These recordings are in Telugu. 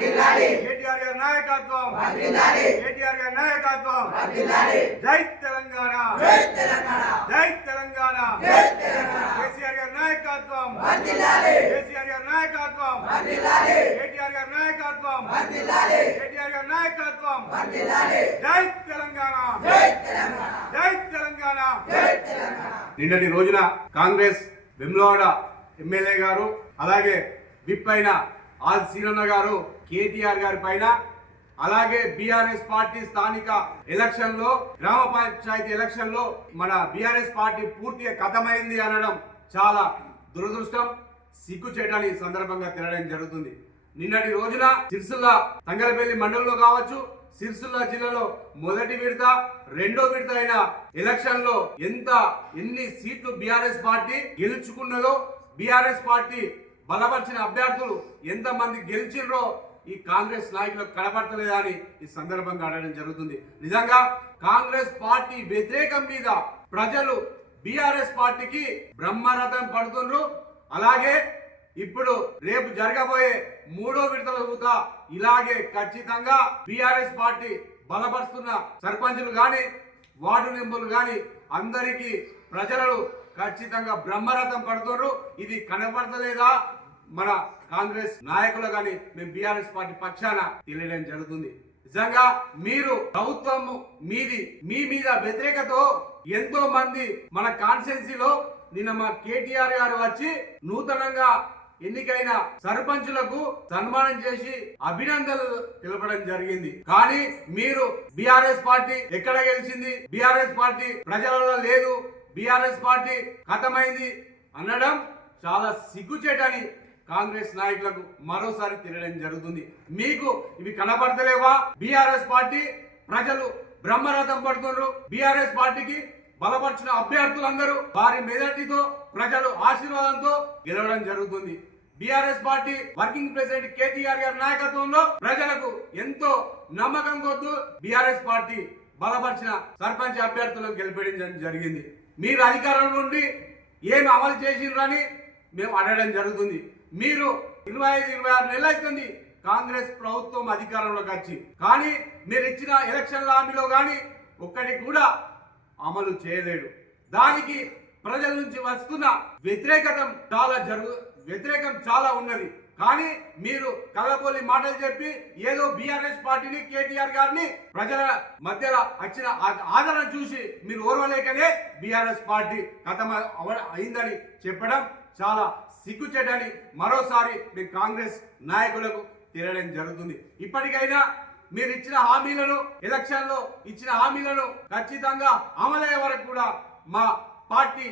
కేటీఆర్ గారి నాయకత్వం, కేటీఆర్ గారి నాయకత్వం. జై తెలంగాణ, జై తెలంగాణ. కేసీఆర్ గారి నాయకత్వం, కేసీఆర్ గారి నాయకత్వం, కేటీఆర్ గారి నాయకత్వం, కేటీఆర్ గారి నాయకత్వం. జై తెలంగాణ, జై తెలంగాణ. నిన్నటి రోజున కాంగ్రెస్ వెమ్లవాడ ఎమ్మెల్యే గారు అలాగే విప్ అయిన ఆల్ సీనన్న గారు కేటీఆర్ గారి పైన అలాగే బీఆర్ఎస్ పార్టీ స్థానిక ఎలక్షన్ లో గ్రామ పంచాయతీ ఎలక్షన్ లో మన బీఆర్ఎస్ పార్టీ పూర్తిగా ఖతమైంది అనడం చాలా దురదృష్టం, సిగ్గు చేయడానికి ఈ సందర్భంగా తినడం జరుగుతుంది. నిన్నటి రోజున సిరిసిల్ల తంగలపల్లి మండలంలో కావచ్చు, సిరిసిల్ల జిల్లాలో మొదటి విడత రెండో విడత అయిన ఎలక్షన్ లో ఎన్ని సీట్లు బీఆర్ఎస్ పార్టీ గెలుచుకున్నదో, బీఆర్ఎస్ పార్టీ బలపరిచిన అభ్యర్థులు ఎంతమంది గెలిచిర్రో ఈ కాంగ్రెస్ నాయకులకు కనబడతలేదని ఈ సందర్భంగా అడగడం జరుగుతుంది. నిజంగా కాంగ్రెస్ పార్టీ వ్యతిరేకం మీద ప్రజలు బీఆర్ఎస్ పార్టీకి బ్రహ్మరథం పడుతున్నారు. అలాగే ఇప్పుడు రేపు జరగబోయే మూడో విడతల కూడా ఇలాగే ఖచ్చితంగా బీఆర్ఎస్ పార్టీ బలపరుస్తున్న సర్పంచులు గాని వార్డు మెంబర్లు గాని అందరికీ ప్రజలు ఖచ్చితంగా బ్రహ్మరథం పడుతున్నారు. ఇది కనబడతలేదా మన కాంగ్రెస్ నాయకులు గాని మేము బీఆర్ఎస్ పార్టీ పక్షాన తెలియడం జరుగుతుంది. నిజంగా మీరు ప్రభుత్వం మీ మీద వ్యతిరేకతో ఎంతో మంది మన కాన్స్టిట్యున్సీలో నిన్న మా కేటీఆర్ గారు వచ్చి నూతనంగా ఎన్నికైన సర్పంచులకు సన్మానం చేసి అభినందనలు తెలపడం జరిగింది. కానీ మీరు బీఆర్ఎస్ పార్టీ ఎక్కడ గెలిచింది, బీఆర్ఎస్ పార్టీ ప్రజలలో లేదు, బీఆర్ఎస్ పార్టీ ఖతమైంది అనడం చాలా సిగ్గుచేటని కాంగ్రెస్ నాయకులకు మరోసారి తెలియడం జరుగుతుంది. మీకు ఇవి కనబడతలేవా? బీఆర్ఎస్ పార్టీ ప్రజలు బ్రహ్మరథం పడుతున్నారు. బీఆర్ఎస్ పార్టీకి బలపరిచిన అభ్యర్థులందరూ భారీ మెజార్టీతో ప్రజలు ఆశీర్వాదంతో గెలవడం జరుగుతుంది. BRS party working president KTR గారి నాయకత్వంలో ప్రజలకు ఎంతో నమ్మకం కొద్దు బీఆర్ఎస్ పార్టీ బలపరిచిన సర్పంచ్ అభ్యర్థులను గెలిపించడం జరిగింది. మీరు అధికారంలో నుండి ఏమి అమలు చేసిండ్రని మేము అడగడం జరుగుతుంది. మీరు 25-26 నెలలు అవుతుంది కాంగ్రెస్ ప్రభుత్వం అధికారంలోకి వచ్చి, కానీ మీరు ఇచ్చిన ఎలక్షన్ హామీలో కానీ ఒక్కటి కూడా అమలు చేయలేడు. దానికి ప్రజల నుంచి వస్తున్న వ్యతిరేకం చాలా ఉన్నది. కానీ మీరు కళ్ళబొల్లి మాటలు చెప్పి ఏదో బీఆర్ఎస్ పార్టీని కేటీఆర్ గారిని ప్రజల మధ్యలో వచ్చిన ఆదరణ చూసి మీరు ఓర్వలేకనే బీఆర్ఎస్ పార్టీ ఖతం అయిందని చెప్పడం చాలా సిగ్గుచేటని మరోసారి మీ కాంగ్రెస్ నాయకులకు తెలియడం జరుగుతుంది. ఇప్పటికైనా మీరు ఇచ్చిన హామీలను ఎలక్షన్ లో ఇచ్చిన హామీలను ఖచ్చితంగా అమలయ్యే వరకు కూడా మా party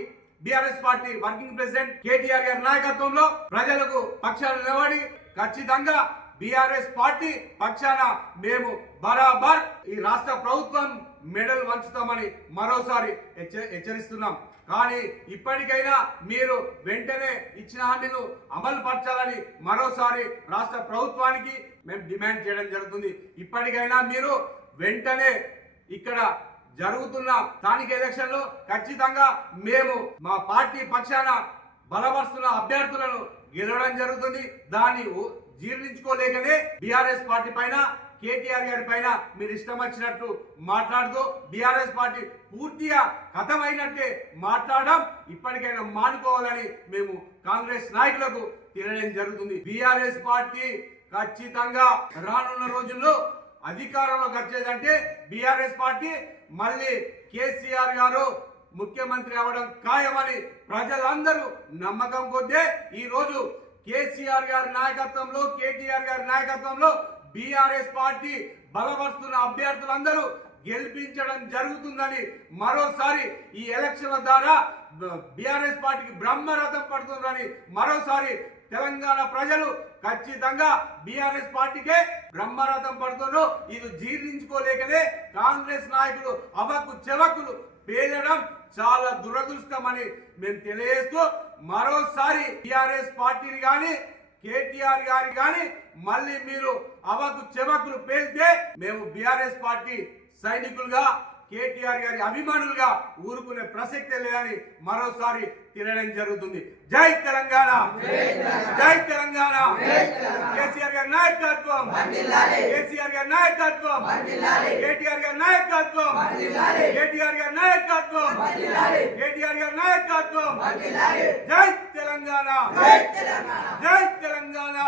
BRS party working president KTR గారి నాయకత్వంలో ప్రజలకు పక్షాలు నిలబడి ఖచ్చితంగా బీఆర్ఎస్ పార్టీ పక్షాన మేము బరాబర్ ఈ రాష్ట్ర ప్రభుత్వం మెడల్ వంచుతామని మరోసారి హెచ్చరిస్తున్నాం. కానీ ఇప్పటికైనా మీరు వెంటనే ఇచ్చిన హామీలు అమలు పరచాలని మరోసారి రాష్ట్ర ప్రభుత్వానికి మేము డిమాండ్ చేయడం జరుగుతుంది. ఇప్పటికైనా మీరు వెంటనే ఇక్కడ జరుగుతున్న స్థానిక ఎలక్షన్ లో ఖచ్చితంగా మేము మా పార్టీ పక్షాన బలపరుస్తున్న అభ్యర్థులను గెలవడం జరుగుతుంది. దాన్ని జీర్ణించుకోలేకనే బీఆర్ఎస్ పార్టీ పైన కేటీఆర్ గారి పైన మీరు ఇష్టం వచ్చినట్టు మాట్లాడుతూ బీఆర్ఎస్ పార్టీ పూర్తిగా ఖతమైనట్టే మాట్లాడడం ఇప్పటికైనా మానుకోవాలని మేము కాంగ్రెస్ నాయకులకు తెలియడం జరుగుతుంది. బీఆర్ఎస్ పార్టీ ఖచ్చితంగా రానున్న రోజుల్లో అధికారంలోకి వచ్చేదంటే బీఆర్ఎస్ పార్టీ మళ్ళీ కేసీఆర్ గారు ముఖ్యమంత్రి అవడం ఖాయమని ప్రజలందరూ నమ్మకం కొద్దే ఈ రోజు కేసీఆర్ గారి నాయకత్వంలో కేటీఆర్ గారి నాయకత్వంలో బీఆర్ఎస్ పార్టీ బలపరుస్తున్న అభ్యర్థులందరూ గెలిపించడం జరుగుతుందని మరోసారి ఈ ఎలక్షన్ల ద్వారా బీఆర్ఎస్ పార్టీకి బ్రహ్మరథం పడుతుందని మరోసారి తెలంగాణ ప్రజలు ఖచ్చితంగా బీఆర్ఎస్ పార్టీకే బ్రహ్మరథం పడుతున్నారు. ఇది జీర్ణించుకోలేకనే కాంగ్రెస్ నాయకులు అవకు చెవకులు పేలడం చాలా దురదృష్టమని మేము తెలియజేస్తూ మరోసారి బీఆర్ఎస్ పార్టీని కానీ కేటీఆర్ గారి కానీ మళ్ళీ మీరు అవకు చెవకులు పేలితే మేము బీఆర్ఎస్ పార్టీ సైనికులుగా కేటీఆర్ గారి అభిమానులుగా ఊరుకునే ప్రసక్తే లేదని మరోసారి తినడం జరుగుతుంది. జై తెలంగాణ, జై తెలంగాణ. కేసీఆర్ గారి నాయకత్వం, కేసీఆర్ గారి నాయకత్వం, కేటీఆర్ గారి నాయకత్వం, కేటీఆర్ గారి నాయకత్వం, కేటీఆర్ గారి నాయకత్వం. జై తెలంగాణ, జై తెలంగాణ.